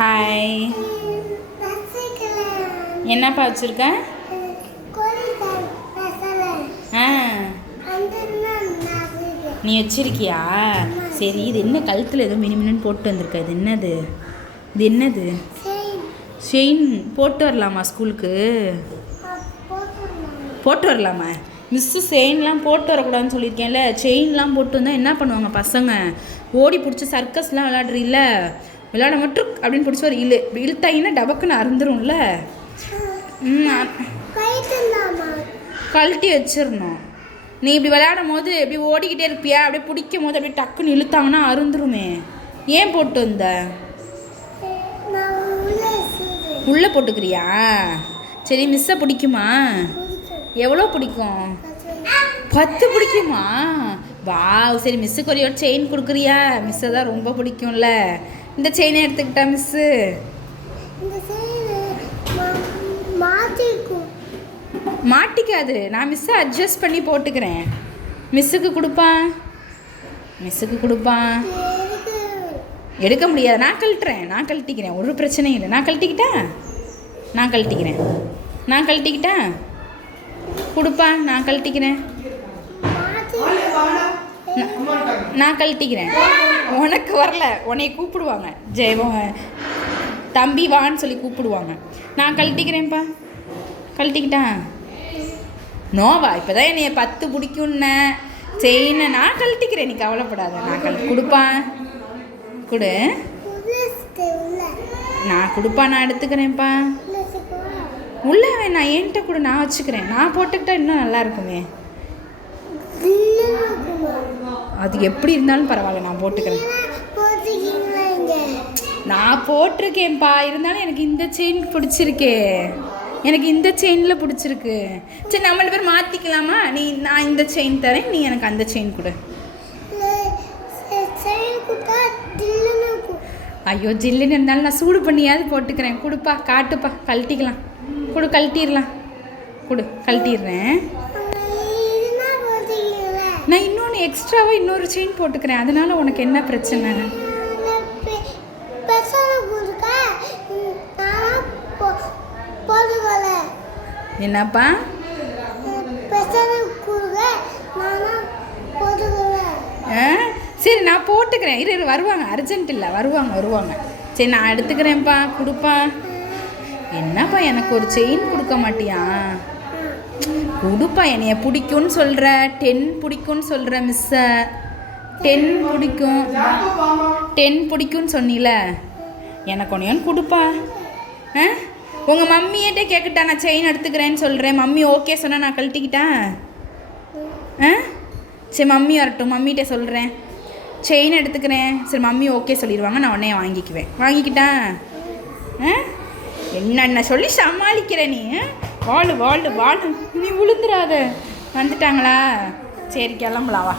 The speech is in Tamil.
ஹாய், என்னப்பா வச்சுருக்க? ஆ, நீ வச்சிருக்கியா? சரி, இது என்ன கழுத்தில் ஏதோ மினிமினு போட்டு வந்திருக்க? இது என்னது? இது என்னது? செயின். போட்டு வரலாமா ஸ்கூலுக்கு? போட்டு வரலாமா? மிஸ்ஸு செயின்லாம் போட்டு வரக்கூடாதுன்னு சொல்லியிருக்கேன்ல. செயின்லாம் போட்டு வந்தால் என்ன பண்ணுவாங்க பசங்க? ஓடி பிடிச்சி சர்க்கஸ்லாம் விளையாடுறீல்ல, விளையாட மட்டும் அப்படின்னு பிடிச்சி ஒரு இழுத்தாங்கன்னா டபக்குன்னு அறுந்துரும்ல. கழட்டி வச்சிடணும். நீ இப்படி விளையாடும் போது இப்படி ஓடிக்கிட்டே இருப்பியா? அப்படியே பிடிக்கும் போது அப்படியே டக்குன்னு இழுத்தாங்கன்னா அருந்துருமே. ஏன் போட்டு வந்த? உள்ளே போட்டுக்கிறியா? சரி, மிஸ்ஸை பிடிக்குமா? எவ்வளோ பிடிக்கும்? 10 பிடிக்குமா? வா, சரி, மிஸ்ஸுக்கு ஒரு செயின் கொடுக்குறியா? மிஸ்ஸை தான் ரொம்ப பிடிக்கும்ல. இந்த செயினை எடுத்துக்கிட்டா மிஸ்ஸு? மாட்டிக்காது, நான் மிஸ்ஸை அட்ஜஸ்ட் பண்ணி போட்டுக்கிறேன். மிஸ்ஸுக்கு கொடுப்பான். எடுக்க முடியாது. நான் கழட்டிக்கிறேன். ஒரு பிரச்சனையும் இல்லை. நான் கழட்டிக்கிட்டேன். கொடுப்பா, நான் கழட்டிக்கிறேன். உனக்கு வரல, உன்னைய கூப்பிடுவாங்க. தம்பி வான்னு சொல்லி கூப்பிடுவாங்க. நான் கழட்டிக்கிறேன்ப்பா. கழட்டிக்கிட்டா? நோவா, இப்போ தான் என்னைய 10 பிடிக்கும்ன செயினை நான் கழட்டிக்கிறேன். நீ கவலைப்படாத. நான் கொடுப்பா. கொடு. நான் எடுத்துக்கிறேன்ப்பா. உள்ள வேணாம், என்கிட்ட கொடு, நான் வச்சுக்கிறேன். நான் போட்டுக்கிட்டா இன்னும் நல்லா இருக்குமே. அது எப்படி இருந்தாலும் பரவாயில்ல, நான் போட்டுக்கிறேன். நான் போட்டிருக்கேன்ப்பா. இருந்தாலும் எனக்கு இந்த செயின் பிடிச்சிருக்கே. எனக்கு இந்த செயினில் பிடிச்சிருக்கு. சரி, நம்ம 2 பேர் மாற்றிக்கலாமா? நான் இந்த செயின் தரேன், நீ எனக்கு அந்த செயின் கொடு. ஐயோ, ஜில்லுன்னு இருந்தாலும் நான் சூடு பண்ணியாவது போட்டுக்கிறேன். கொடுப்பா, காட்டுப்பா. கழட்டிக்கலாம். கழட்டிடலாம். கழட்டிடுறேன். நான் இன்னொன்று எக்ஸ்ட்ராவாக இன்னொரு செயின் போட்டுக்கிறேன். அதனால உனக்கு என்ன பிரச்சனை? என்னப்பா? சரி, நான் போட்டுக்கிறேன். இரு, வருவாங்க. அர்ஜென்ட் இல்லை, வருவாங்க. சரி, நான் எடுத்துக்கிறேன்ப்பா. கொடுப்பா. என்னப்பா, எனக்கு ஒரு செயின் கொடுக்க மாட்டியா? கொடுப்பா. என்னைய பிடிக்கும்னு சொல்கிற, 10 பிடிக்கும்னு சொல்கிற மிஸ்ஸை. 10 பிடிக்கும்னு சொன்னீல, எனக்கு ஒன்று கொடுப்பா. உங்கள் மம்மியிட்டே கேட்கட்டா? நான் செயின் எடுத்துக்கிறேன்னு சொல்கிறேன். மம்மி ஓகே சொன்னால் நான் கழட்டிக்கிட்டேன். சரி, மம்மி வரட்டும், மம்மிகிட்டே சொல்கிறேன். செயின் எடுத்துக்கிறேன். சரி, மம்மி ஓகே சொல்லிடுவாங்க, நான் உடனே வாங்கிக்கிட்டேன். என்னென்ன சொல்லி சமாளிக்கிற நீ? வாழு. நீ விழுந்துடாத. வந்துட்டாங்களா? சரி, கிளம்பலாம், வா.